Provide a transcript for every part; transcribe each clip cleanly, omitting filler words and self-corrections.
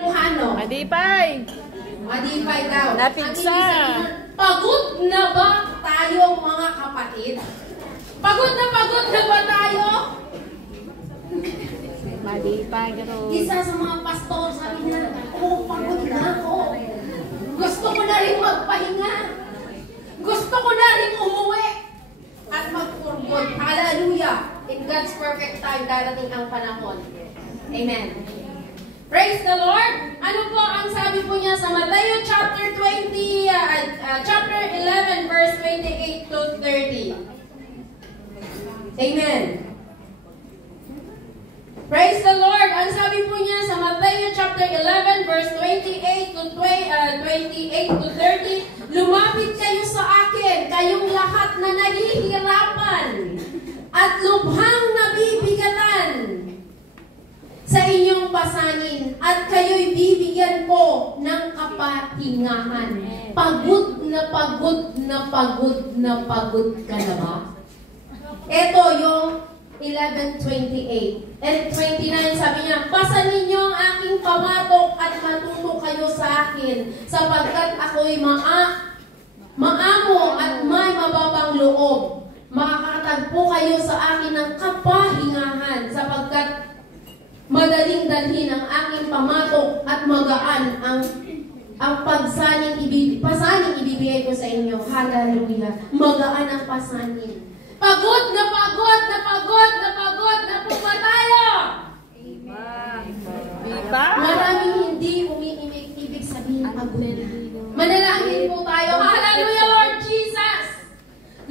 Madipay! Madipay daw. Napigsa! Pagod na ba tayo mga kapatid? Pagod na ba tayo? Madipay, gano'n. Isa sa mga pastor sabi niya, pagod na ako. Gusto ko na rin magpahinga. Gusto ko na rin umuwi. At magpurgod. Hallelujah! In God's perfect time, darating ang panahon. Amen. Praise the Lord! Ano po ang sabi po niya sa Matthew chapter 11 verse 28 to 30? Amen. Praise the Lord! Ang sabi po niya sa Matthew chapter 11 verse 28 to 30, lumapit kayo sa akin, kayong lahat na naghihirapan at lubhang nabibigatan sa inyong pasanin, at kayo'y bibigyan ko ng kapahingahan. Pagod na pagod ka na ba? Ito yung 11:28 and 29, sabi niya, pasanin niyo ang aking pamatok at matuto kayo sa akin, sapagkat ako'y maamo at may mababang loob. Makakatagpo kayo sa akin ng kapahingahan, sapagkat madaling dalhin ang aking pamatok at magaan ang pasaning ibibigay ko sa inyo. Hallelujah. Magaan ang pasanin. Pagod na po ba tayo? Maraming hindi umiimik, ibig sabihin pagod na. Manalangin po tayo. Hallelujah, Lord Jesus.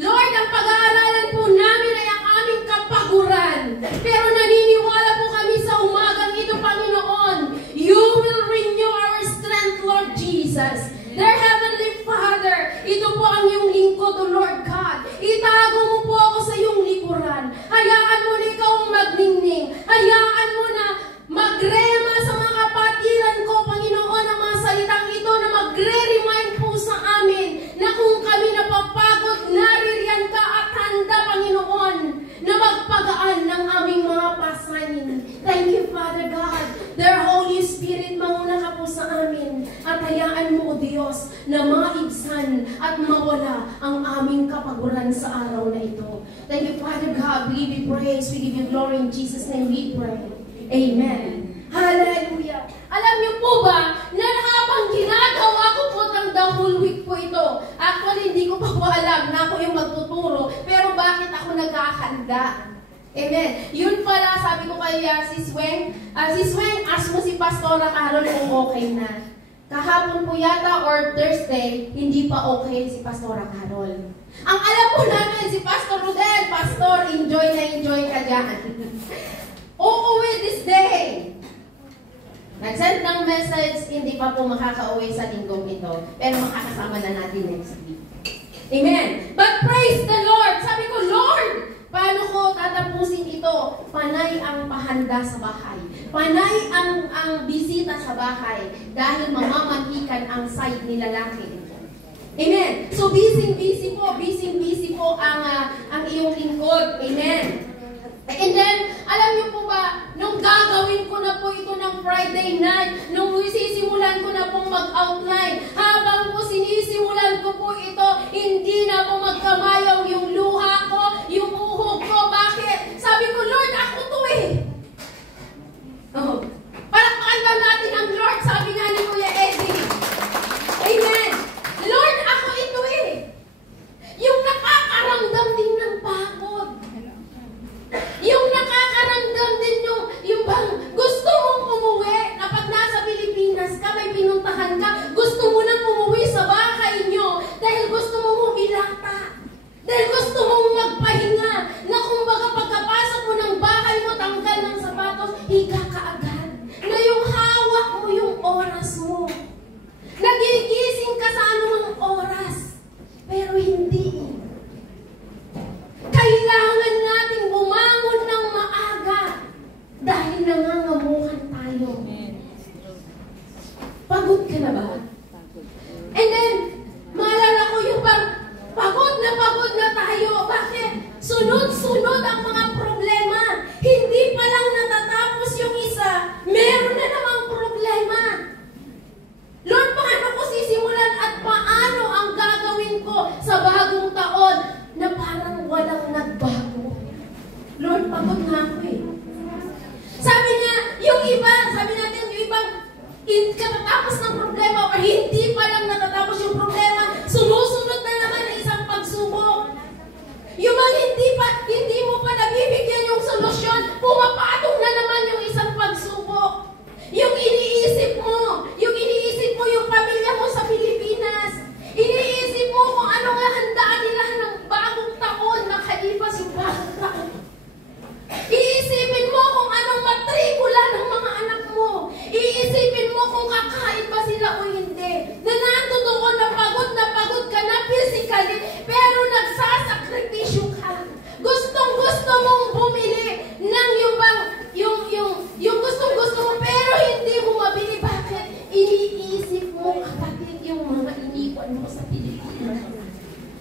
Lord, ang pag-aaralan po namin ay ang aming kapaguran. Pero naniniwala po kami sa umagang ito, Panginoon. You will renew our strength, Lord Jesus. Dear Heavenly Father, ito po ang iyong lingkod, O Lord God. Itago mo po ako sa iyong likuran. Hayaan mo na ikaw ang magningning. Hayaan mo na magrema sa mga kapatiran ko, Panginoon, ang mga salitang ito na magre-remind po sa amin na kung kami napapagod, naririyan ka at handa, Panginoon, na magpagaan ng aming mga pasanin. Thank you, Father God. Their Holy Spirit, mauna ka po sa amin at hayaan mo, O Diyos, na maibsan at mawala ang aming kapaguran sa araw na ito. Thank you, Father God. We give you praise. We give you glory. In Jesus' name we pray. Amen. Hallelujah. Alam niyo po ba na habang ginagawa ko po the whole week po ito, actually hindi ko pa po alam na ako yung magtuturo, pero bakit ako nagkakahanda? Amen. Yun pala, sabi ko kay Sis Weng, ask mo si Pastora Carol kung okay na. Kahapon po yata or Thursday, hindi pa okay si Pastora Carol. Ang alam po namin, si Pastor Rodel, Pastor, enjoy ka dyan. Uuwi this day. Nag-send ng message, hindi pa po makaka-uwi sa linggong ito. Pero makakasama na natin next week. Amen. But praise the Lord. Sabi ko, Lord, paano ko tatapusin ito? Panay ang pahanda sa bahay. Panay ang bisita sa bahay. Dahil mamamanhikan ang side ni lalaki. Amen. So busy po ang iyong lingkod. Amen. And then, alam niyo po ba, nung gagawin ko na po ito ng Friday night, nung sisimulan ko na pong mag-outline, habang po sinisimulan ko po ito, hindi na po magkamayaw yung luha ko, yung uhog ko. Bakit? Sabi ko, Lord, ako to eh. Oh. Palakpakan daw natin ang Lord, sabi nga ni Kuya Eddie. Amen. Lord, ako ito eh. Yung nakakaramdam din ng pagod. Yung nakakaramdam din yung bang gusto mong umuwi, kapag nasa Pilipinas ka, may pinuntahan ka, gusto mo nang umuwi sa bahay nyo dahil gusto mo humilata. Dahil gusto mo katatapos ng problema o hindi pa lang natatapos yung problema, sumusunod na naman ng isang pagsubok. Yung mga hindi mo pa nabibigyan yung solusyon, pumapatong na naman yung isang pagsubok. Yung iniisip mo yung pamilya mo sa Pilipinas. Iniisip mo kung ano nga handaan nila ng bagong taon, nakalipas yung bagong taon. Iisipin mo kung anong matrikula ng mga anak mo. Iisipin mo kung kakain ba sila o hindi. Na nandoon na pagod ka na physically, pero nagsasakripisyo ka. Gustong-gusto mong bumili ng yung gustong-gusto mo, pero hindi mo mabili. Bakit? Iniisip mo, kapatid, yung mga iniwan mo sa Pilipinas.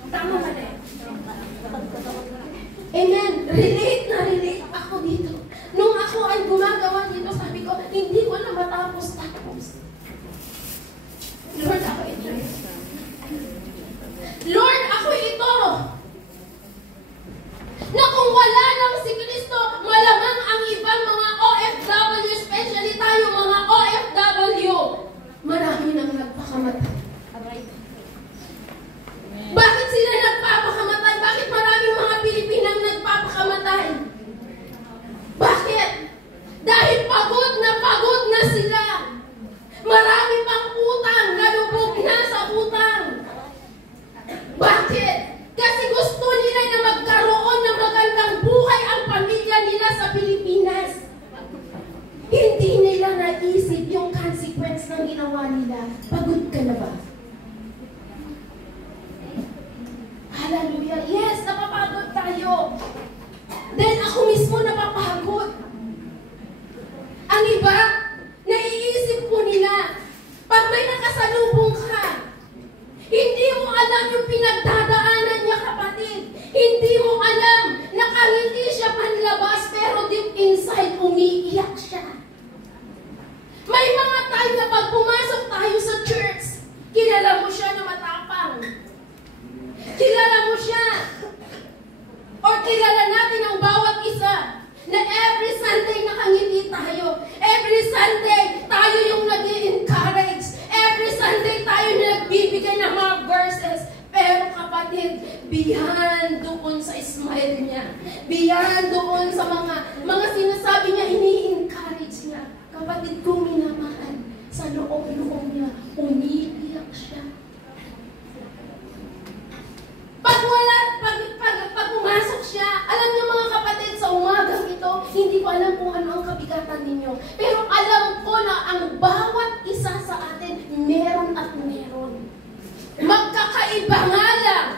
Tama ba na? Amen. Relate ako dito. Nung ako ay gumagawa dito, sabi ko, hindi ko na matapos-tapos. Lord, ako ito. Lord, ako ito. Na kung wala lang si Kristo, malamang ang ibang mga OFW, especially tayo mga OFW, marami nang nagpakamatay. Bakit sila nagpapakamatay? Bakit maraming mga Pilipinang nagpapakamatay? Bakit? Dahil pagod na sila. Marami pang utang, nalubog na sa utang. Bakit? Kasi gusto nila na magkaroon ng magandang buhay ang pamilya nila sa Pilipinas. Hindi nila naisip yung consequence ng ginawa nila. Pagod ka na ba? Hallelujah. Yes, napapagod tayo. Then ako mismo napapagod. Ang iba, naiisip po nila, pag may nakasalubong ka, hindi mo alam yung pinagdadaanan niya, kapatid. Hindi mo alam, nakangiti siya panlabas, pero deep inside, umiiyak siya. May mga time na pag pumasok tayo sa church, kilala mo siya na matapang. Kilala mo siya. Or kilala natin ang bawat isa na every Sunday nakangiti tayo. Every Sunday tayo yung nag-i-encourage. Every Sunday tayo na nagbibigay ng mga verses. Pero kapatid, beyond doon sa smile niya, beyond doon sa mga sinasabi niya, ini-encourage niya. Kapatid ko, minamahal, sa loob-loob niya, umiiyak siya. Pag pumasok siya, alam niyo mga kapatid, sa umagang ito, hindi ko alam kung ano ang kabigatan ninyo. Pero alam ko na ang bawat isa sa atin, meron at meron. Magkakaiba nga lang.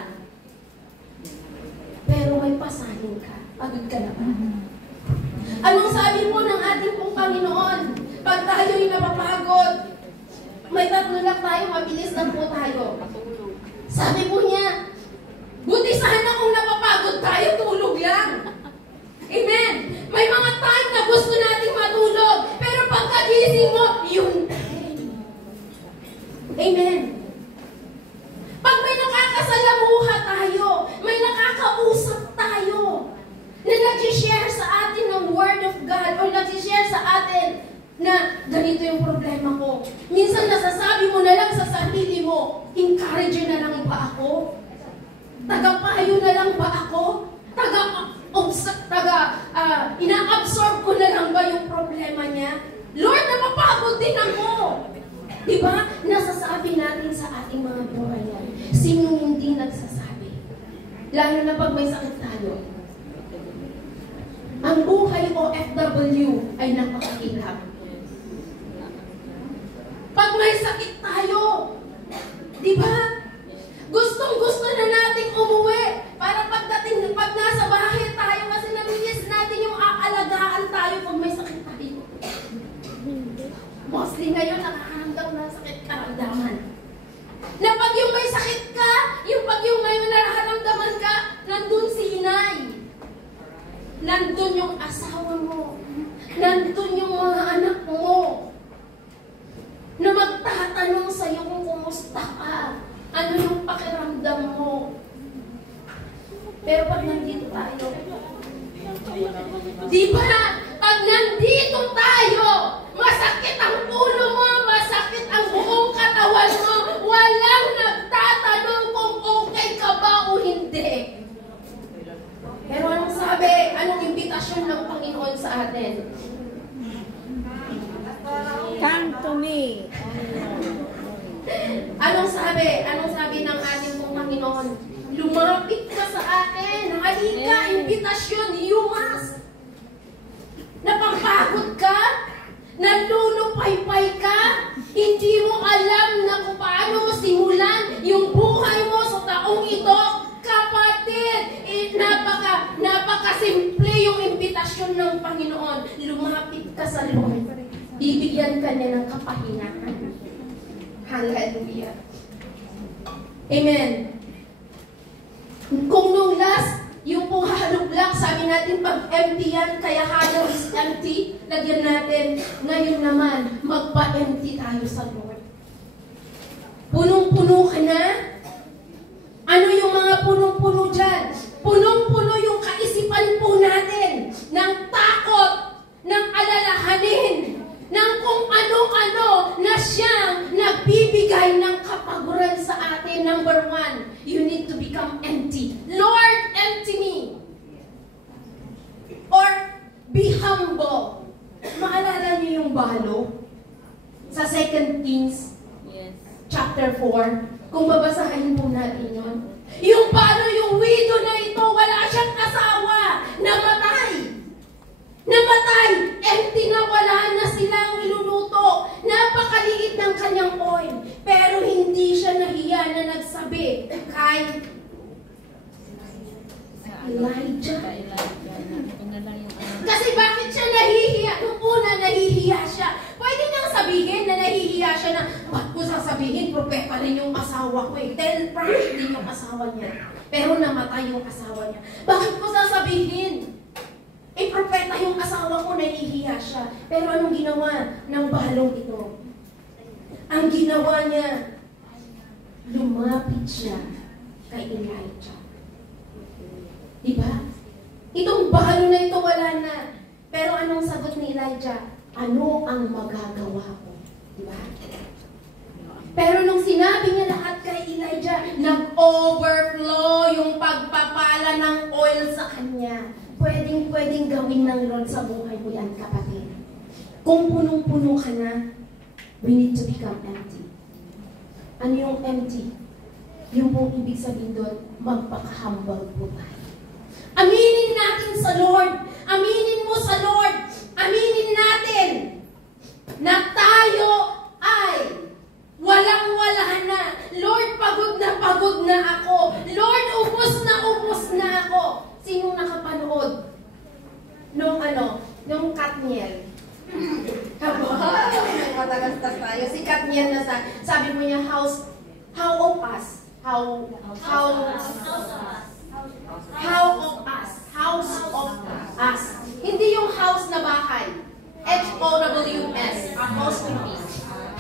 Pero may pasahin ka. Pagod ka na ba? Anong sabi po ng ating pong Panginoon? Pag tayo'y napapagod, may tatlo lang tayo, mabilis lang po tayo. Sabi po niya, buti sana kung napapagod tayo, tulog lang. Amen. May mga time na gusto nating matulog, pero pagkagising mo, yun din. Amen. Pag may nakakasalamuha tayo, may nakakausap tayo, na nag-share sa atin ng Word of God, o nag-share sa atin na ganito yung problema ko. Minsan nasasabi mo na lang sa sarili mo, encourager na lang ba ako? Tagapayo na lang ba ako? Ina-absorb ko na lang ba yung problema niya? Lord, napapagod din ako. Diba? Nasasabi natin sa ating mga buhay yan. Sino hindi nagsasabi? Lalo na pag may sakit tayo. Ang buhay OFW ay napakahirap. Pag may sakit tayo, diba? Gustong-gusto na nating umuwi para pag nasa bahay tayo kasi namilis natin yung aalagaan tayo pag may sakit tayo. Mostly ngayon nakakaramdam ng sakit karamdaman. Na pag yung may sakit ka, pag yung may nararamdaman ka, nandun si inay. Nandun yung asawa mo. Nandun yung mga anak mo. Na magtatanong sa'yo kung kumusta ka. Ano yung pakiramdam mo? Pero pag nandito tayo, di ba? Pag nandito tayo, masakit ang ulo mo, masakit Dami. Anong sabi? Anong sabi ng ating pong Panginoon? Lumapit ka sa akin. Halika, imbitasyon, yumas. Napapagod ka? Nalulupaypay ka? Hindi mo alam na kung paano mo simulan yung buhay mo sa taong ito? Kapatid, napakasimple yung imbitasyon ng Panginoon. Lumapit ka sa Lord. Bibigyan ka niya ng kapahingahan. Hallelujah. Amen. Kung nung last, yung pong halublak, sabi natin pag empty yan, kaya hollow is empty, lagyan natin, ngayon naman, magpa-empty tayo sa Lord. Punong-puno ka na? Ano yung mga punong-puno dyan? Punong-puno yung kaisipan po natin ng takot, ng alalahanin, ng kung ano-ano na siyang nagbibigay ng kapaguran sa atin. Number one, you need to become empty. Lord, empty me. Or, be humble. Maalala niyo yung balo? Sa 2 Kings, chapter 4. Kung babasahin po natin yun. Yung balo, yung widow na ito, wala siyang asawa. Namatay. Namatay! Empty na, wala na silang iluluto. Napakaliit ng kanyang oil. Pero hindi siya nahiya na nagsabi kay Elijah. Kasi bakit siya nahihiya? Nung una, nahihiya siya. Pwede niyang sabihin na nahihiya siya na, ba't ko sasabihin, propeta rin yung asawa ko eh. Dahil prophet din yung asawa niya. Pero namatay yung asawa niya. Bakit ko sasabihin? Propeta yung asawa ko, nahihiya siya. Pero anong ginawa ng balong ito? Ang ginawa niya, lumapit siya kay Elijah. Diba? Itong balo na ito, wala na. Pero anong sagot ni Elijah? Ano ang magagawa ko? Diba? Pero nung sinabi niya lahat kay Elijah, nag-overflow yung pagpapala ng oil sa kanya. Pwedeng gawin ng Lord sa buhay mo yan, kapatid. Kung punong-puno ka na, we need to become empty. Ano yung empty? Yung pong ibig sabihin doon, magpaka-humble po tayo. Aminin natin sa Lord. Aminin mo sa Lord. Aminin natin na tayo ay walang-wala na. Lord, pagod na ako. Lord, ubos na ako. Sinong nakapanood? Nung Katniel. Matagastas tayo. Si Katniel na sabi mo niya, House of Us. Hindi yung house na bahay. HOWS. Apostrophe.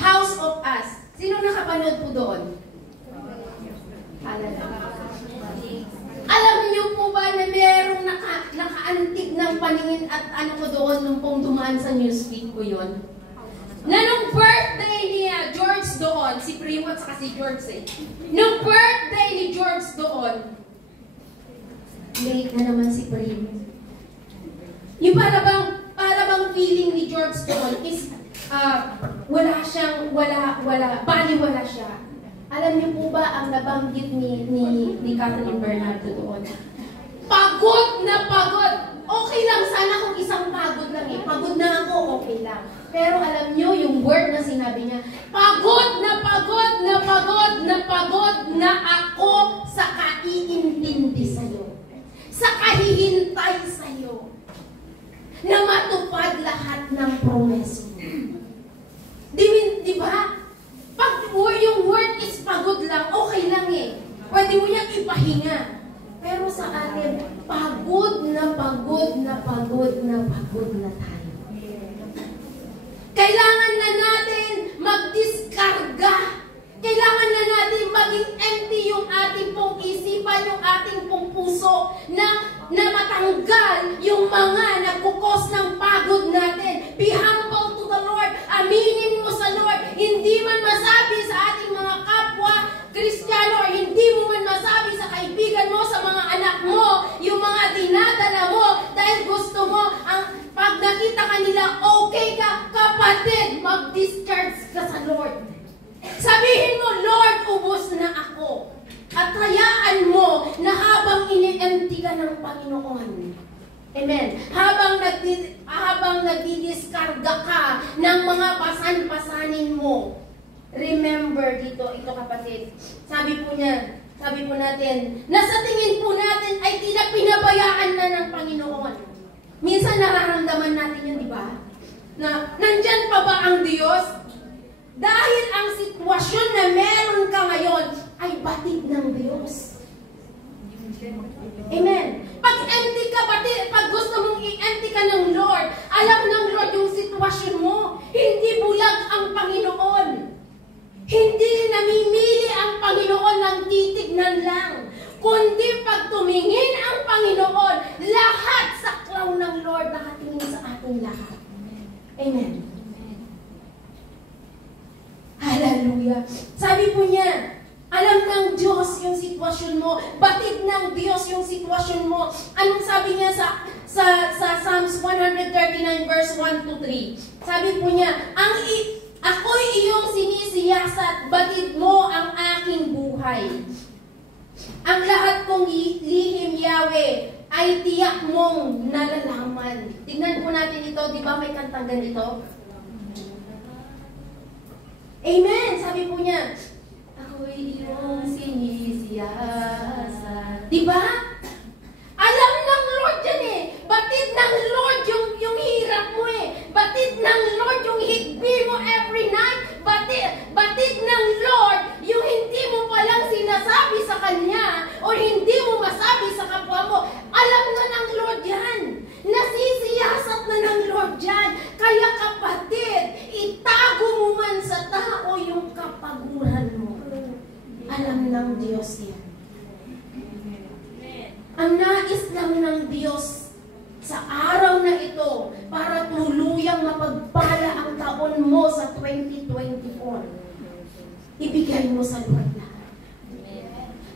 House of Us. Sino nakapanood po doon? Alam niyo po ba na merong nakaantig ng paningin at ano ko doon nung pong dumaan sa newsfeed ko yun? Na nung birthday ni George doon, si Primo at saka si George nung birthday ni George doon, late na naman si Primo. Yung para bang feeling ni George doon is wala siya. Alam niyo po ba ang nabanggit ni Catherine Bernardo doon? Pagod na pagod! Okay lang sana kung isang pagod lang eh. Pagod na ako, okay lang. Pero alam niyo yung word na sinabi niya, pagod na pagod na pagod na pagod na ako sa kaiintindi sa'yo. Sa kahihintay sa'yo. Na matupad lahat ng promeso. Di ba? Pag yung word is pagod lang, okay lang eh. Pwede mo niyang ipahinga. Pero sa atin, pagod na pagod na pagod na pagod na tayo. Kailangan na natin magdiskarga. Kailangan na natin maging empty yung ating pong isipan, yung ating pong puso na matanggal yung mga nagkukos ng pagod natin. Be humble to the Lord. Aminin mo sa Lord. Hindi man masabi sa ating mga kapwa Kristiyano or hindi mo man masabi sa kaibigan mo, sa mga anak mo, yung mga dinadala mo dahil gusto mo, pag nakita ka nila, okay ka, kapatid, mag-discharge ka ubos na ako. At hayaan mo na habang ini-empty ka ng Panginoon, amen, habang nagdidiskarga ka ng mga pasan-pasanin mo, remember dito, ito kapatid, sabi po natin, na sa tingin po natin ay tila pinabayaan na ng Panginoon. Minsan nararamdaman natin yun, di ba? Na nandyan pa ba ang Diyos? Dahil ang sitwasyon na meron ka ngayon ay batid ng Diyos. Amen. Pag empty ka, pag gusto mong i-empty ka ng Lord, alam ng Lord yung sitwasyon mo. Hindi bulag ang Panginoon. Hindi namimili ang Panginoon ng titignan lang. Kundi pag tumingin ang Panginoon, lahat sa klaw ng Lord nakatingin sa ating lahat. Amen. Hallelujah. Sabi po niya, alam ng Diyos yung sitwasyon mo. Batid ng Diyos yung sitwasyon mo. Anong sabi niya sa Psalms 139 verse 1 to 3? Sabi po niya, ako'y iyong sinisiyasat, batid mo ang aking buhay. Ang lahat kong lihim, Yahweh, ay tiyak mong nalalaman. Tingnan po natin ito, di ba may kantang ganito? Amen! Sabi po niya, ako'y iyong sinisiyasat. Diba? Alam ng Lord yan eh. Batid ng Lord yung hirap mo eh. Batid ng Lord yung higbi mo every night. Batid ng Lord yung hindi mo palang sinasabi sa Kanya o hindi mo masabi sa kapwa mo. Alam na ng Lord yan. Nasisiyasat na ng Lord yan. Kaya kapatid, itago mo man sa tao yung kapaguran mo. Alam ng Diyos yan. Ang nais lang ng Diyos sa araw na ito para tuluyang mapagpala ang taon mo sa 2024. Ibigay mo sa Lord lahat.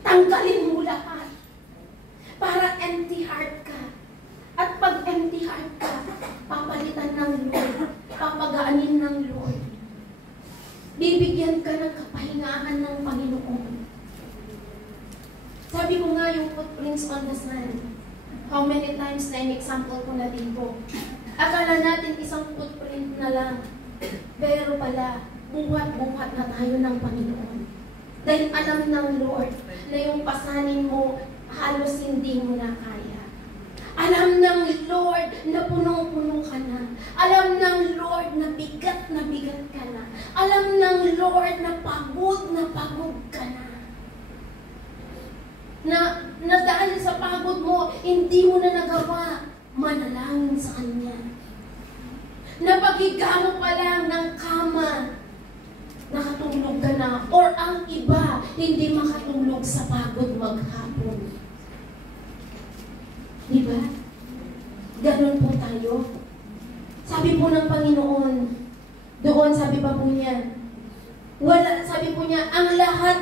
Tanggalin mo lahat para empty heart ka. At pag empty heart ka, papalitan ng Lord, papagaanin ng Lord. Bibigyan ka ng kapahingahan ng Panginoon. Sabi ko nga yung footprints on the sand. How many times na in-example ko na dito. Akala natin isang footprint na lang. Pero pala, buhat-buhat na tayo ng Panginoon. Dahil alam ng Lord na yung pasanin mo, halos hindi mo na kaya. Alam ng Lord na punong-puno ka na. Alam ng Lord na bigat ka na. Alam ng Lord na pagod ka na. Na dahil sa pagod mo, hindi mo na nagawa, manalangin sa Kanya. Napagiga mo pa lang ng kama, nakatulog ka na. Or ang iba, hindi makatulog sa pagod maghapon. Diba? Ganun po tayo. Sabi po ng Panginoon, doon sabi pa po niya, sabi po niya, ang lahat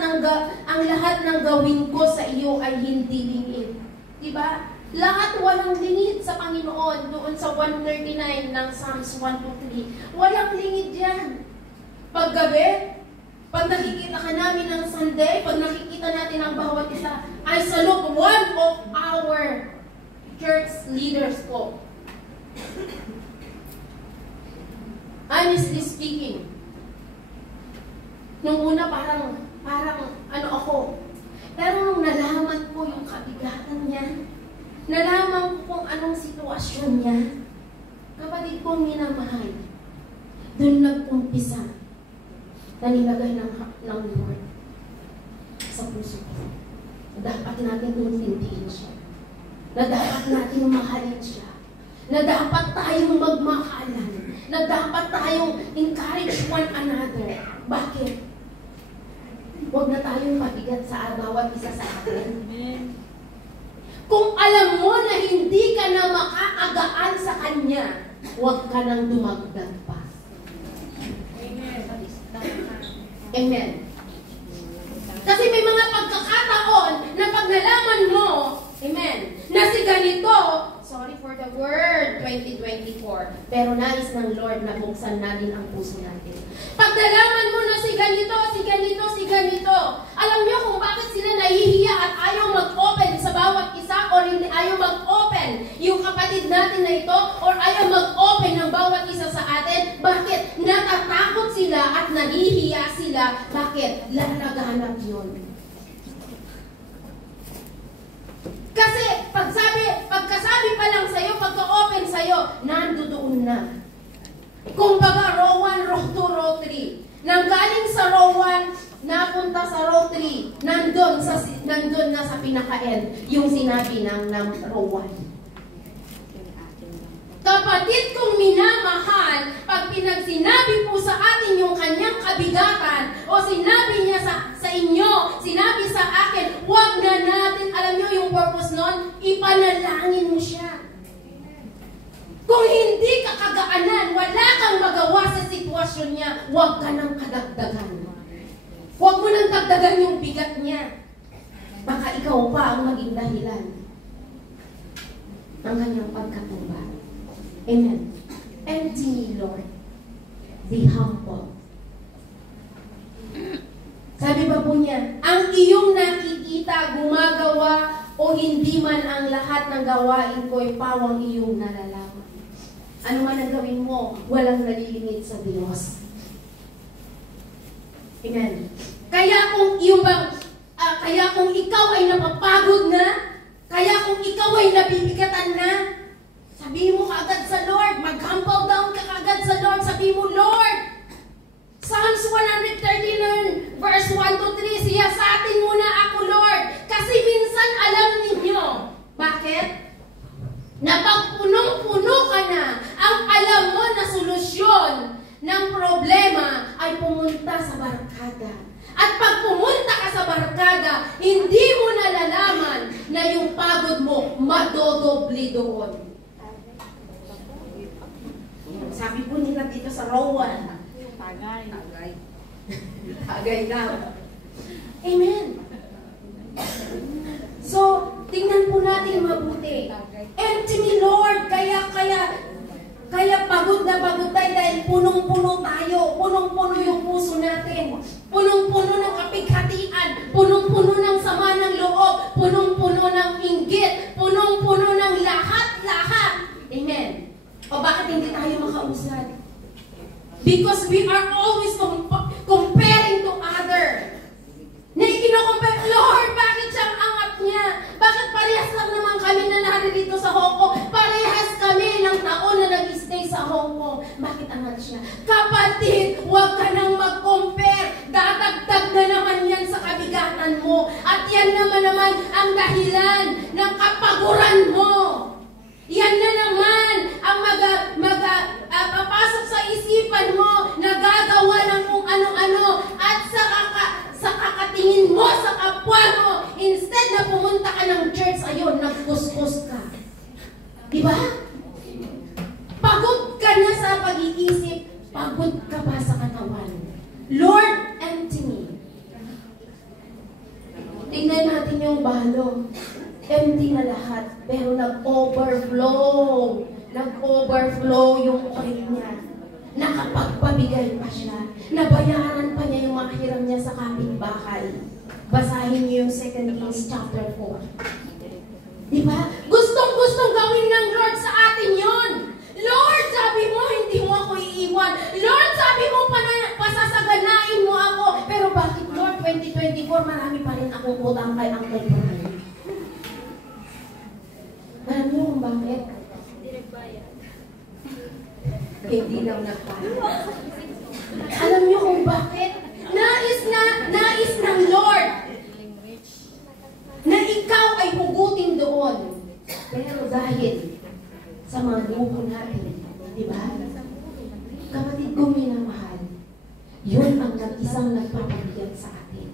ng gawin ko sa iyo ay hindi lingid. Diba? Lahat walang lingid sa Panginoon. Doon sa 139 ng Psalms 123. Walang lingid yan. Paggabi, pag nakikita ka namin ng Sunday, pag nakikita natin ang bawat isa, I salute one of our church leaders ko. Honestly speaking, nung una parang ano ako. Pero nung nalaman ko yung kabigatan niya, nalaman ko kung anong sitwasyon niya, kapatid kong minamahal, doon nag-umpisa na nilagay ng Lord sa puso ko. Dapat natin intindihin siya. Na dapat natin mahalin siya. Na dapat tayong magmahalan. Na dapat tayong encourage one another. Bakit? Huwag na tayong mabigat sa bawat isa sa atin. Kung alam mo na hindi ka na makaagaan sa Kanya, huwag ka nang dumagdag pa. Amen. Kasi may mga pagkakataon na pag nalaman mo, amen, na si ganito, sorry for the word, 2024, pero nais ng Lord na buksan natin ang puso natin. Pag nalaman mo na si ganito, kapatid natin na ito or ayaw mag-open ng bawat isa sa atin? Bakit? Natatakot sila at nahihiya sila. Bakit? Laganap yun. Kasi pagkasabi pa lang sa'yo, pagka-open sa'yo, nandoon na. Kumbaga, row 1, row 2, row 3. Nanggaling sa row 1, napunta sa row 3, nandun na sa pinaka-end, yung sinabi ng row 1. Kapatid kong minamahal, pag pinagsinabi po sa atin yung kanyang kabigatan, o sinabi niya sa inyo, sinabi sa akin, huwag na natin, alam niyo yung purpose nun, ipanalangin mo siya. Kung hindi ka kagaanan, wala kang magawa sa sitwasyon niya, huwag ka nang kadagdagan. Huwag mo nang dagdagan yung bigat niya. Baka ikaw pa ang maging dahilan ng kanyang pagkatumba. Amen. Empty me, Lord. Be humble. Sabi ba po niya, ang iyong nakikita, gumagawa, o hindi man ang lahat ng gawain ko'y pawang iyong nalalaman. Ano man ang gawin mo, walang nalilimit sa Diyos. Amen. Kaya kung ikaw ay napapagod na, kaya kung ikaw ay nabibigatan na, sabihin mo kaagad sa Lord, mag-humble down ka kaagad sa Lord, sabihin mo, Lord, Psalms 139 verse 1 to 3, siyasatin mo na ako, Lord, kasi minsan alam ninyo, bakit? Na pag punong-puno ka na, ang alam mo na solusyon ng problema ay pumunta sa barkada. At pag pumunta ka sa barkada, hindi mo nalalaman na yung pagod mo madodobli doon. Sabi po nila dito sa Rowan, tagay lang. Amen. So, tingnan po natin mabuti. Empty me, Lord. Kaya pagod na pagod tayo dahil punong-puno tayo. Punong-puno yung puso natin. Punong-puno ng kapighatian. Punong-puno ng sama ng loob. Punong-puno ng inggit. Punong-puno ng lahat-lahat. Amen. O bakit hindi tayo makausad? Because we are always comparing to other. Na ikinocompare, Lord, bakit siyang angat niya? Bakit parehas lang naman kami na naririto sa Hong Kong? Parehas kami ng taon na nag-stay sa Hong Kong. Bakit angat siya? Kapatid, huwag ka nang mag-compare. Dadagdag na naman yan sa kabigatan mo. At yan naman ang dahilan ng kapaguran mo. Yan na naman ang papasok sa isipan mo, nagagawa ng kung ano-ano, at sa kakatingin mo sa kapwa mo, instead na pumunta ka ng church, ayun, nagkuskus ka. Diba? Pagod ka na sa pag-iisip, pagod ka pa sa katawan. Lord, empty me. Tingnan natin yung balo. Empty na lahat, pero nag-overflow. Nag-overflow yung oil niya. Nakapagpabigay pa siya. Nabayaran pa niya yung mga hiram niya sa kapitbahay. Basahin niyo yung 2 Kings chapter 4. Diba? Gustong-gustong gawin ng Lord sa atin yun. Lord, sabi mo, hindi mo ako iiwan. Lord, sabi mo, pasasaganain mo ako. Pero bakit, Lord, 2024, marami pa rin akong utang kay Uncle Brian. Alam niyo kung bakit? Hindi daw nagpahal. Alam niyo kung bakit? Nais ng Lord na ikaw ay hugutin doon. Pero dahil sa mga luho natin, di ba? Kapatid kong minamahal, yun ang isang nagpapabigat sa atin.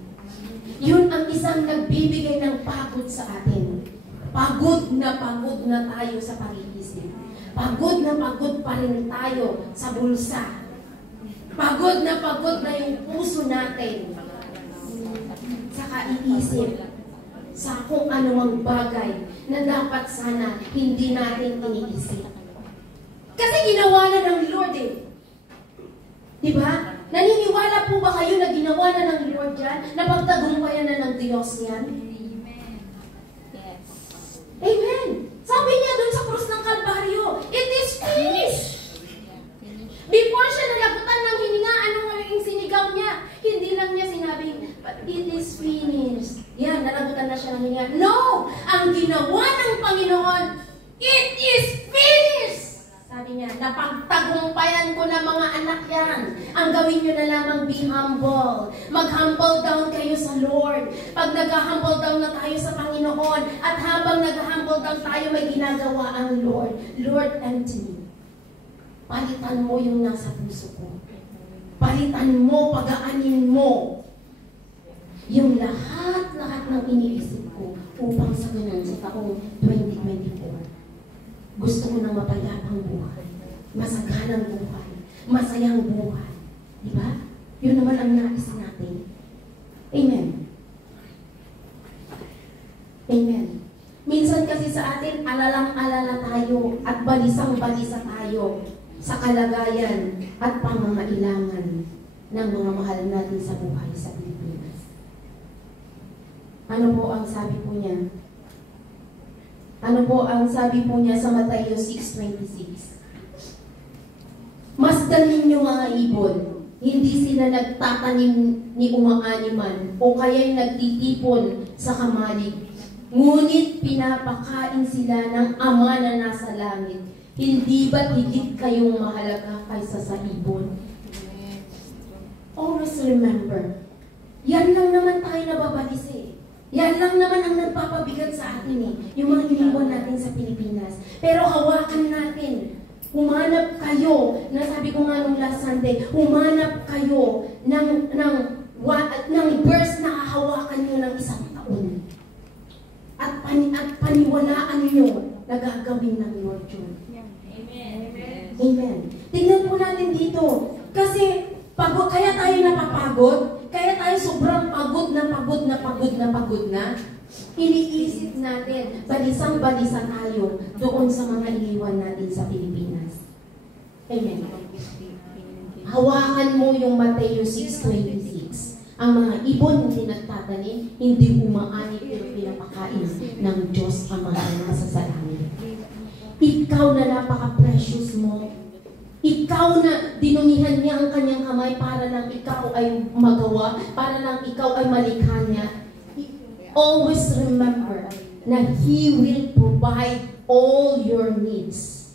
Yun ang isang nagbibigay ng pagod sa atin. Pagod na tayo sa pag-iisip. Pagod na pa rin tayo sa bulsa. Pagod na yung puso natin sa kaiisip, sa kung anumang bagay na dapat sana hindi natin iniisip. Kasi ginawa na ng Lord eh. Diba? Naniniwala po ba kayo na ginawa na ng Lord yan? Napagtagumpayan na ng Diyos yan? Amen. Sabi niya doon sa krus ng Kalbaryo, Finish! Before siya nalagutan ng hininga, anong naging sinigaw niya? Hindi lang niya sinabing, but it is finished. Yan, nalagutan na siya ng hininga. No! Ang ginawa ng Panginoon, it is finished! Sabi niya, napagtagumpayan ko na mga anak yan. Ang gawin nyo na lamang, be humble. Mag-humble down kayo sa Lord. Pag nag-humble down na tayo sa Panginoon, at habang nag-humble down tayo, may ginagawa ang Lord. Lord, empty me. Palitan mo yung nasa puso ko. Palitan mo, pagaanin mo yung lahat ng iniisip ko upang sa ganun sa taong 2024. Gusto ko ng mapayapang buhay, masaganang buhay, masayang buhay. Diba? Yun naman ang nais natin. Amen. Amen. Minsan kasi sa atin, alalang-alala tayo at balisang-balisa tayo sa kalagayan at pangangailangan ng mga mahal natin sa buhay sa Pilipinas. Ano po ang sabi po niya? Ano po ang sabi po niya sa Mateo 6:26? Masdan ninyo mga ibon, hindi sila nagtatanim ni umaaniman o kaya'y nagtitipon sa kamalig. Ngunit pinapakain sila ng Ama na nasa langit. Hindi ba't higit kayong mahalaga kaysa sa ibon? Always remember, yan lang naman tayo nababalis eh. Yan lang naman ang nagpapabigat sa atin eh, yung mga iniwan natin sa Pilipinas. Pero hawakan natin. Humanap kayo, nasabi ko nga nung last Sunday, humanap kayo ng verse na hahawakan nyo ng isang taon. At paniwalaan nyo na gagawin ng Lord yun. Amen. Amen. Tingnan po natin dito. Kasi pagod, kaya tayo napapagod. Kaya tayo sobrang pagod na. Iniisip natin, balisang-balisa tayo doon sa mga iniwan natin sa Pilipinas. Amen. Hawakan mo yung Mateo 6:26. Ang mga ibon hindi nagtatanim, hindi umaani pero pinapakain ng Diyos ang mga nasa sa langit. Ikaw na napaka-precious mo. Ikaw na dinumihan niya ang kanyang kamay para lang ikaw ay magawa, para lang ikaw ay malikha niya. Always remember na He will provide all your needs.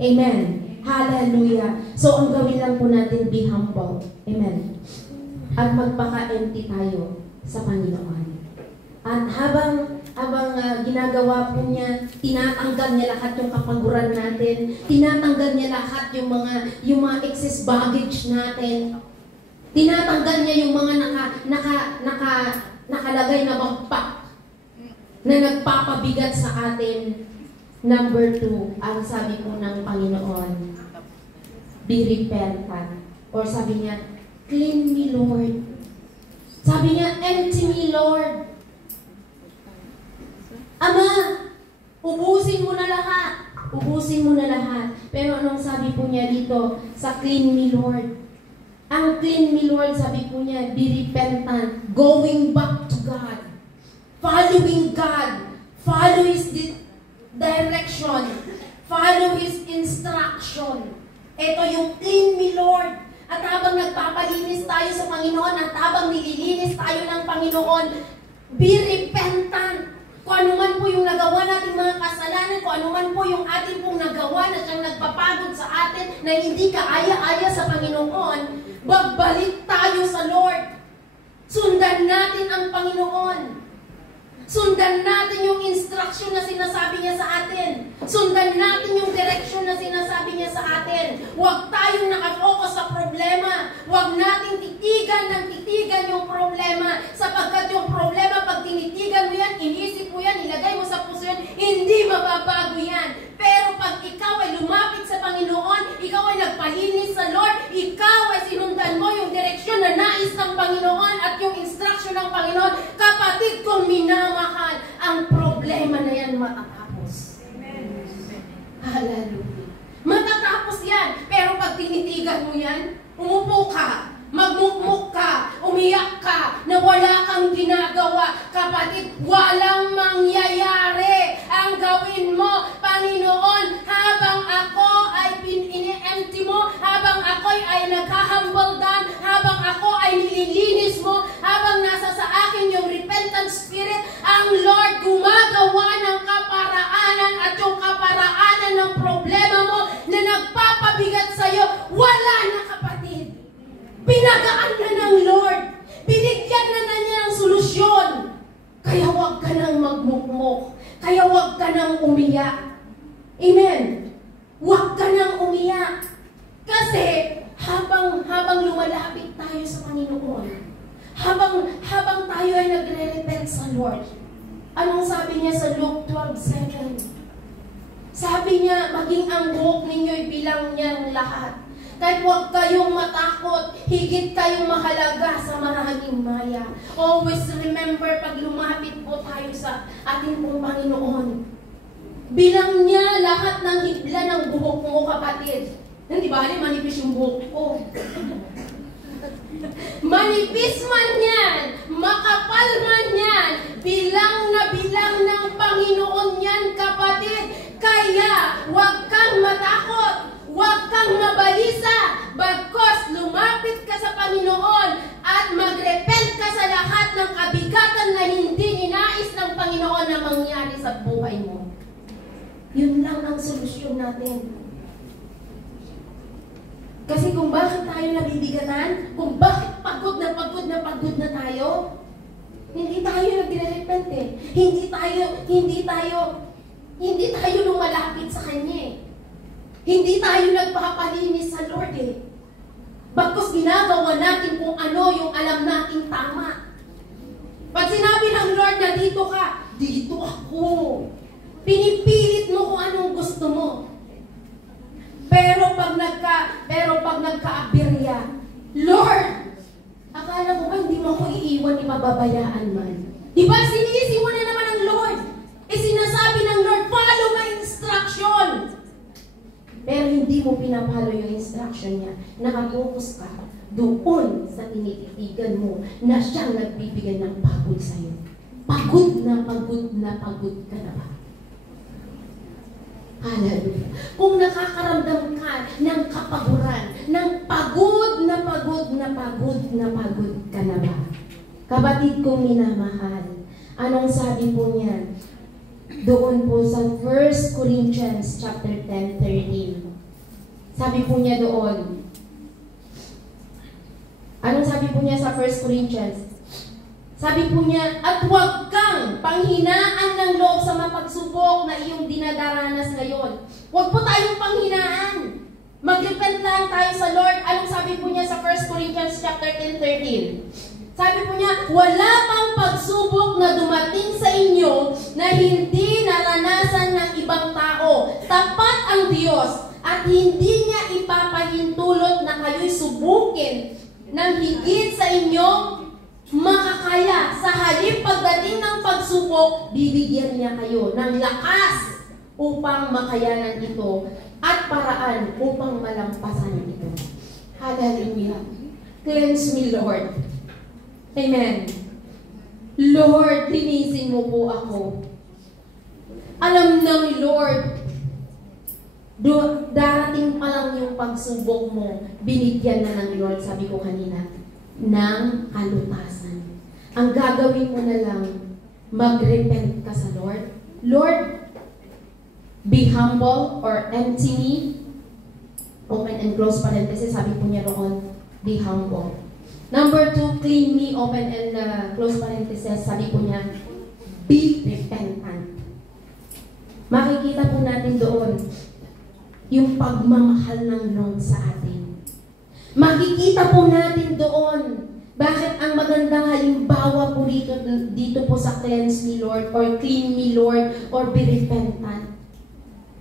Amen. Hallelujah. So, ang gawin lang po natin, be humble. Amen. At magpaka-empty tayo sa Panginoon. At habang ginagawa po niya, tinatanggal niya lahat yung kapaguran natin, tinatanggal niya lahat yung mga excess baggage natin, tinatanggal niya yung mga nakalagay na backpack na nagpapabigat sa atin. Number 2, ang sabi po ng Panginoon, be repentant. Or sabi niya, clean me, Lord. Sabi niya, empty me, Lord. Ama, ubusin mo na lahat. Ubusin mo na lahat. Pero anong sabi po niya dito sa clean me, Lord? Ang clean me, Lord, sabi po niya, be repentant, going back to God, following God, follow His direction, follow His instruction. Ito yung clean me, Lord. At habang nagpapalinis tayo sa Panginoon, at habang nililinis tayo ng Panginoon, be repentant. Kung ano man po yung nagawa nating mga kasalanan, kung ano man po yung ating pong nagawa na siyang nagpapagod sa atin, na hindi kaaya-aya sa Panginoon, bagbalik tayo sa Lord. Sundan natin ang Panginoon. Sundan natin yung instruction na sinasabi niya sa atin. Sundan natin yung direction na sinasabi niya sa atin. Huwag tayong nakafocus sa problema. Huwag nating titigan yung problema. Sapagkat yung problema, pag tinitigan mo yan, inisip mo yan, ilagay mo sa puso yan, hindi mababago yan. Pero pag ikaw ay lumapit sa Panginoon, ikaw ay nagpalinis sa Lord, ikaw ay sinundan mo yung direksyon na nais ng Panginoon at yung instruction ng Panginoon, kapatid kong minamahal, ang problema na yan matatapos. Amen. Hallelujah. Matatapos yan. Pero pag tinitigan mo yan, umupo ka, magmukmuk ka, umiyak ka, na wala kang ginagawa, kapatid, walang mangyayari. Ang gawin mo, Panginoon, habang ako ay ka nang magmukmok. Kaya huwag ka nang umiyak. Amen? Huwag ka nang umiyak. Kasi habang lumalapit tayo sa Panginoon, habang tayo ay nagre-repent sa Lord, anong sabi niya sa Luke 12:7? Sabi niya, maging ang buhok ninyo'y bilang niyang lahat. Kahit huwag kayong matakot, higit kayong mahalaga sa maraming maya. Always remember, pag lumapit po tayo sa ating pong Panginoon, bilang niya lahat ng hibla ng buhok mo, kapatid. Hindi ba, manipis yung buhok ko. Manipis man yan, makapal man yan, bilang na bilang ng Panginoon yan, kapatid. Kaya, huwag kang matakot, huwag kang mabalisa, bagkos lumapit ka sa Panginoon at magrepent ka sa lahat ng kabigatan na hindi ninais ng Panginoon na mangyari sa buhay mo. Yun lang ang solusyon natin. Kasi kung bakit tayo nabibigatan, kung bakit pagod na tayo, hindi tayo nagre-repent eh. Hindi tayo lumalapit sa Kanya eh. Hindi tayo nagpapalinis sa Lord eh. Bagkus ginagawa natin kung ano yung alam nating tama. Pag sinabi ng Lord na dito ka, dito ako. Pinipilit mo kung anong gusto mo. Pero pag nagka-aberya, Lord, akala mo ba hindi mo ako iiwan, ipababayaan man? Di ba sinisi mo na naman ang Lord? Sinasabi ng Lord, follow my instruction. Pero hindi mo pinapalo yung instruction niya. Nakapokus ka doon sa tinititigan mo na siyang nagbibigay ng pagod sa'yo. Pagod na pagod ka na ba? Hallelujah. Kung nakakaramdam ka ng kapaguran, ng pagod ka na ba? Kapatid kong minamahal, anong sabi po niya? Doon po sa 1 Corinthians chapter 10:13. Sabi po niya doon. Anong sabi po niya sa 1 Corinthians? Sabi po niya, at huwag kang panghinaan ng loob sa mapagsubok na iyong dinadaranas ngayon. Huwag po tayong panghinaan. Mag-repent lang tayo sa Lord. Anong sabi po niya sa 1 Corinthians chapter 10:13? Sabi po niya, wala pang pagsubok na dumating sa inyo na hindi naranasan ng ibang tao. Tapat ang Diyos at hindi niya ipapahintulot na kayo'y subukin ng higit sa inyong makakaya. Sa halip pagdating ng pagsubok, bibigyan niya kayo ng lakas upang makayanan ito at paraan upang malampasan ito. Hallelujah. Cleanse me, Lord. Amen. Lord, linisin mo po ako. Alam ng Lord, darating pa lang yung pagsubok mo, binigyan na ng Lord, sabi ko kanina, ng kalutasan. Ang gagawin mo na lang, mag-repent ka sa Lord. Lord, be humble or empty me. Open and close parenthesis, sabi po niya roon, be humble. Number 2, clean me, open and close parenthesis, sabi po niya, be repentant. Makikita po natin doon yung pagmamahal ng Lord sa atin. Makikita po natin doon bakit ang magandang halimbawa po dito po sa cleanse me Lord or clean me Lord or be repentant.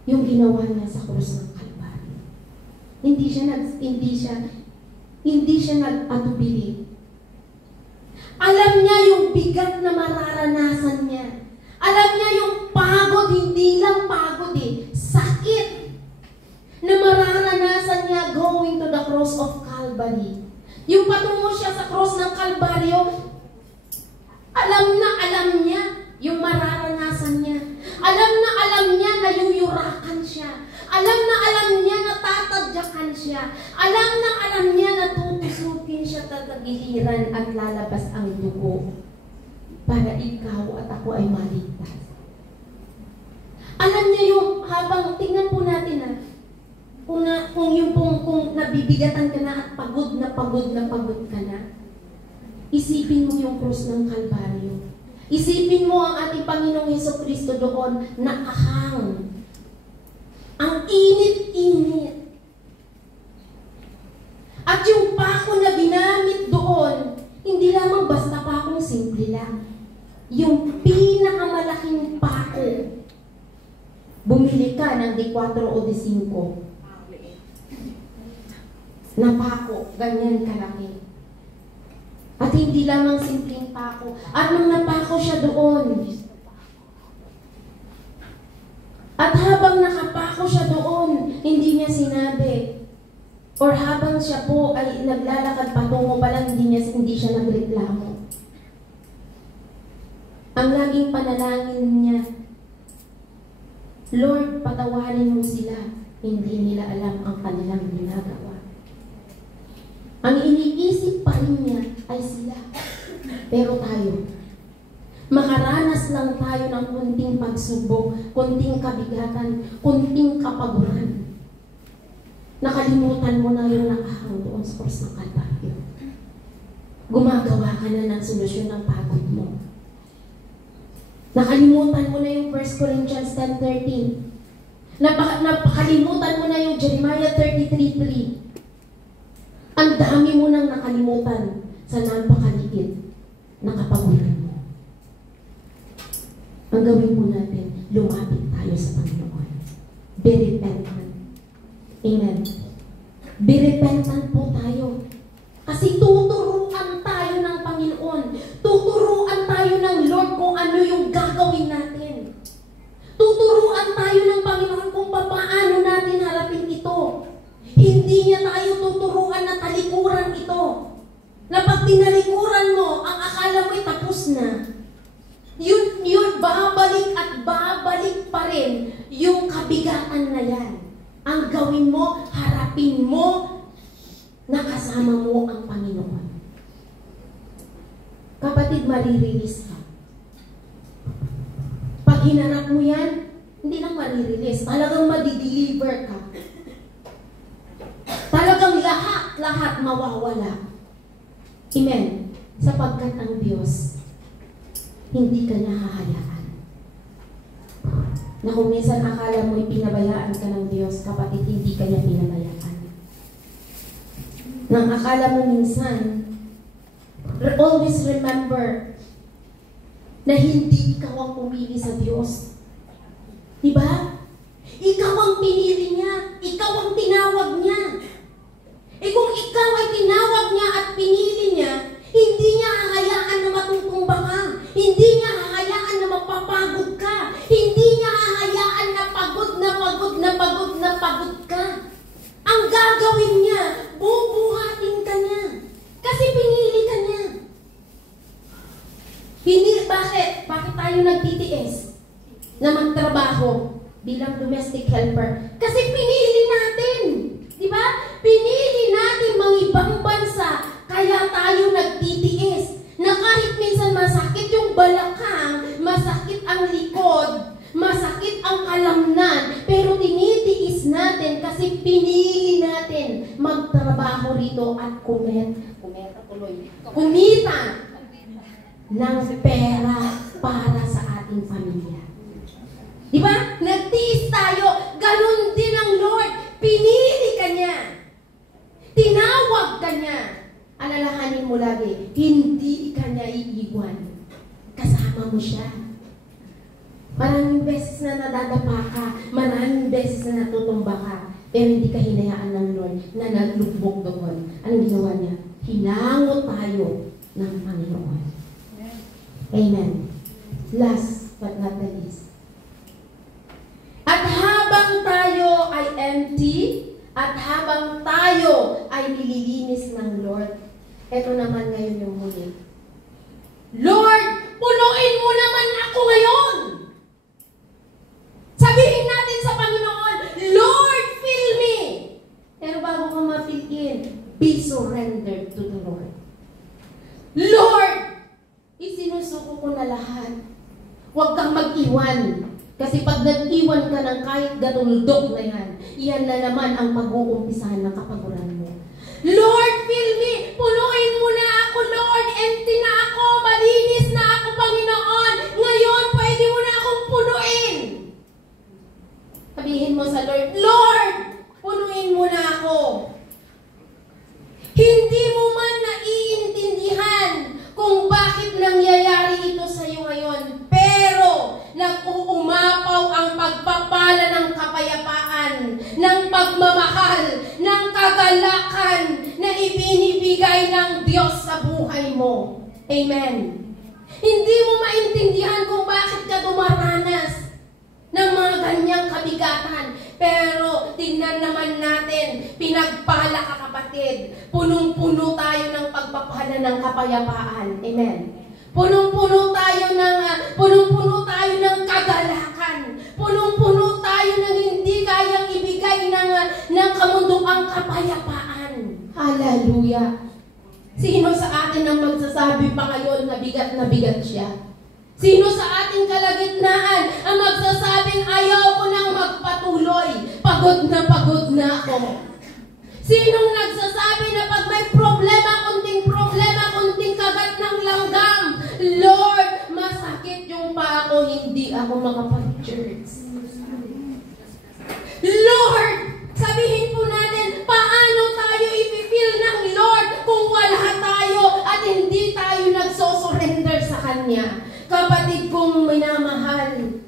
Yung ginawa niya sa krus ng Kalbaryo. Hindi siya nag-atubili. Alam niya yung bigat na mararanasan niya. Alam niya yung pagod, hindi lang pagod sakit na mararanasan niya going to the cross of Calvary. Yung patungo siya sa cross ng Kalbaryo, alam niya yung mararanasan niya. Alam niya na yuyurakan siya. Alam niya na tatadyakan siya. Alam niya na tutusukin siya tatagiliran at lalabas ang dugo para ikaw at ako ay maligtas. Alam niya yung habang, tingnan po natin kung nabibigatan ka na at pagod ka na, isipin mo yung krus ng Kalbaryo. Isipin mo ang ating Panginoong Hesukristo doon, nakahang. Ang init-init. At yung pako na ginamit doon, hindi lamang basta pakong simple lang. Yung pinakamalaking pako. Bumili ka ng D4 o D5 na pako, ganyan kalaki. At hindi lamang simpleng pako. At nung napako siya doon, at habang nakapako siya doon, hindi niya sinabi, or habang siya po ay naglalakad patungo pa lang, hindi siya nagreklamo. Ang laging panalangin niya, Lord, patawarin mo sila, hindi nila alam ang kanilang ginagawa. Ang iniisip pa rin niya ay sila. Pero tayo, makaranas lang tayo ng kunting pagsubok, kunting kabigatan, kunting kapaguran. Nakalimutan mo na yung nakahang doon sa cross ng Kalbaryo. Gumagawa ka na ng solusyon ng pagod mo. Nakalimutan mo na yung 1 Corinthians 10:13. Napakalimutan mo na yung Jeremiah 33:3. Ang dami mo nang nakalimutan sa napakaliit na kapaguran mo. Ang gawin mo natin, lumapit tayo sa Panginoon. Be repentant. Amen. Be repentant po tayo. Kasi tuturuan tayo ng Panginoon. Tuturuan tayo ng Lord kung ano yung gagawin natin. Tuturuan tayo ng Panginoon kung paano natin harapin ito. Hindi niya tayo tuturuan na talikuran ito. Na pag tinalikuran mo, ang akala mo'y tapos na. Yun, babalik at babalik pa rin yung kabigatan na yan. Ang gawin mo, harapin mo, nakasama mo ang Panginoon. Kapatid, marirelease ka. Pag hinarap mo yan, hindi lang marirelease, talagang madideliver ka. Talagang lahat mawawala. Amen. Sapagkat ang Diyos, hindi ka niya hahayaan. Na kung minsan akala mo'y pinabayaan ka ng Diyos, kapatid, hindi ka niya pinabayaan. Nang akala mo minsan, always remember na hindi ikaw ang pumili sa Diyos. Diba? Ikaw ang pinili niya. Ikaw ang tinawag niya. Kung ikaw ay tinawag niya at pinili niya, hindi niya hahayaan na matutumba ka. Hindi niya hahayaan na mapapagod ka. Hindi niya hahayaan na pagod ka. Ang gagawin niya, bubuhatin ka niya. Kasi pinili ka niya. Bakit? Bakit tayo nagtitiis na magtrabaho bilang domestic helper? Kasi pinili natin. Di ba? Pinili natin mga ibang bansa, kaya tayo nagtitiis. Na kahit minsan masakit yung balakang, masakit ang likod, masakit ang kalamnan, pero tinitiis natin kasi pinili natin magtrabaho rito at kumita ng pera para sa ating pamilya. Di ba? Nagtiis tayo. Ganon din ang Lord. Pinili ka niya. Tinawag ka niya. Alalahanin mo lagi, hindi ka niya iiwan. Kasama mo siya. Maraming beses na nadadapa ka, maraming beses na natutumba ka, pero hindi ka hinayaan ng Lord na naglubog doon. Anong ginawa niya? Hinangot tayo ng Panginoon. Amen. Last but not the least. At habang tayo ay empty, at habang tayo ay nililinis ng Lord, eto naman ngayon yung huli. Lord, punuin mo naman ako ngayon! Sabihin natin sa Panginoon, Lord, fill me! Pero bago ka ma-fill in, be surrendered to the Lord. Lord, isinusuko ko na lahat. Huwag kang mag-iwan. Kasi pag nag-iwan ka ng kahit gatuldok na yan, iyan na naman ang pag-uumpisahan ng kapaguran mo. Lord, fill me! Punuin mo na ako, Lord! Empty na ako! Malinis na ako, Panginoon! pagpapala ng kapayapaan, ng pagmamahal, ng kagalakan na ibinibigay ng Diyos sa buhay mo. Amen. Hindi mo maintindihan kung bakit ka dumaranas ng mga ganyang kabigatan. Pero tingnan naman natin, pinagpala ka kapatid. Punong-puno tayo ng pagpapala ng kapayapaan. Amen. Punong-puno tayo ng kagalakan. Punong-puno tayo ng hindi kayang ibigay ng kamunduang kapayapaan. Hallelujah. Sino sa atin ang magsasabi pa ngayon na bigat siya? Sino sa ating kalagitnaan ang magsasabing ayaw ko nang magpatuloy, pagod na ako? Sinong nagsasabi na pag may problema, kunting kagat ng langgam, Lord, masakit yung pa ako, hindi ako makapag-church. Lord, sabihin po natin, paano tayo ipipil ng Lord kung wala tayo at hindi tayo nagsosurrender sa Kanya? Kapatid kong minamahal,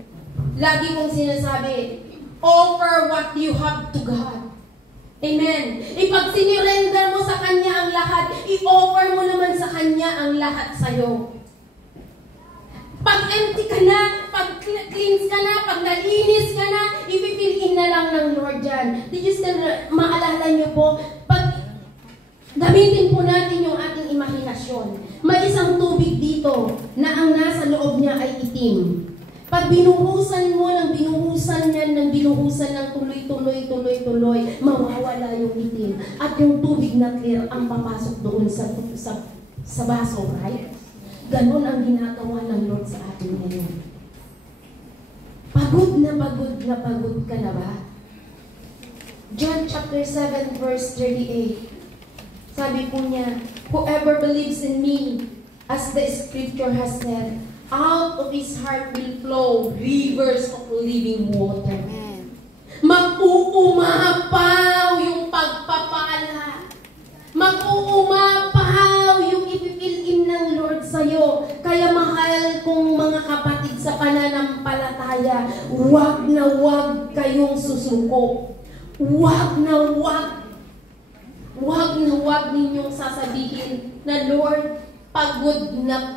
lagi kong sinasabi, offer what you have to God. Amen. Ipag sinirender mo sa Kanya ang lahat, i-offer mo naman sa Kanya ang lahat sa'yo. Pag empty ka na, pag cleanse ka na, pag nalinis ka na, ipipill in na lang ng Lord dyan. Did you still, maalala nyo po, pag gamitin po natin yung ating imahinasyon. May isang tubig dito na ang nasa loob niya ay itim. Pag binuhusan mo ng binuhusan ng tuloy, mawawala yung itim. At yung tubig na clear ang papasok doon sa baso, right? Ganon ang ginagawa ng Lord sa atin ngayon. Pagod ka na ba? John chapter 7 verse 38. Sabi po niya, whoever believes in me, as the scripture has said, out of his heart will flow rivers of living water. Mag-uumapaw yung pagpapala. Mag-uumapaw yung ipipil-in ng Lord sa'yo. Kaya mahal kong mga kapatid sa pananampalataya, huwag na huwag kayong susuko. Huwag na huwag ninyong sasabihin na, Lord, pagod na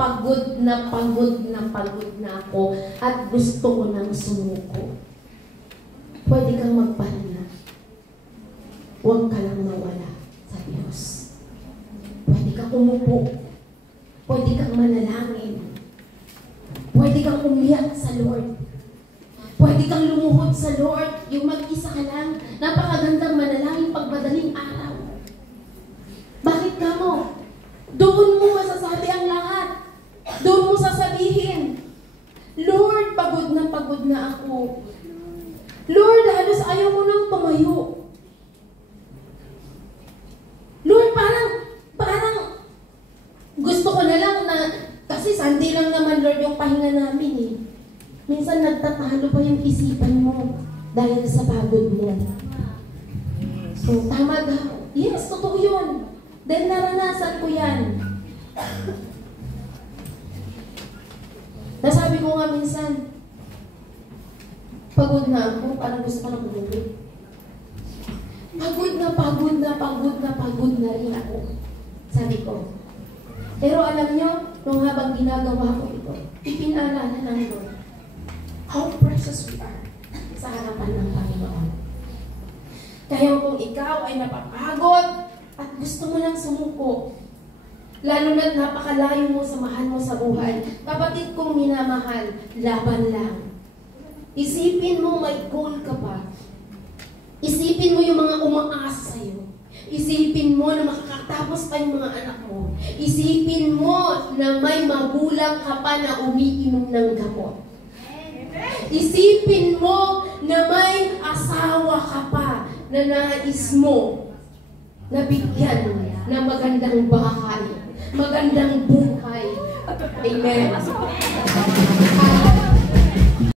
ako at gusto ko nang sumuko. Pwede kang magpahinga. Huwag ka lang mawala sa Diyos. Pwede kang umupo. Pwede kang manalangin. Pwede kang umiyak sa Lord. Pwede kang lumuhod sa Lord. Yung mag-isa ka lang, napakagandang manalangin pag madaling araw. Bakit ka mo? Doon mo masasabi ang lahat. Doon mo sasabihin, Lord, pagod na ako. Lord, halos ayaw mo nang tumayo. Lord, parang gusto ko na lang na, kasi Sunday lang naman, Lord, yung pahinga namin eh. Minsan nagtatalo pa yung isipan mo dahil sa pagod mo. So, tama daw. Yes, totoo yun. Dahil naranasan ko yan. Nasabi ko nga minsan, pagod na ako, parang gusto ko na bumuli. Pagod na rin ako. Sabi ko. Pero alam nyo, nung habang ginagawa ko ito, ipinaalala ng Lord, how precious we are sa harapan ng Panginoon. Kaya kung ikaw ay napapagod, at gusto mo lang sumuko, lalo na't napakalayo mo sa mahal mo sa buhay, kapatid kong minamahal, laban lang. Isipin mo may goal ka pa. Isipin mo yung mga umaasa sa'yo. Isipin mo na makakatapos pa yung mga anak mo. Isipin mo na may magulang ka pa na umiinom ng gamot. Isipin mo na may asawa ka pa na nais mo na bigyan ng magandang bahay, magandang buhay. Amen.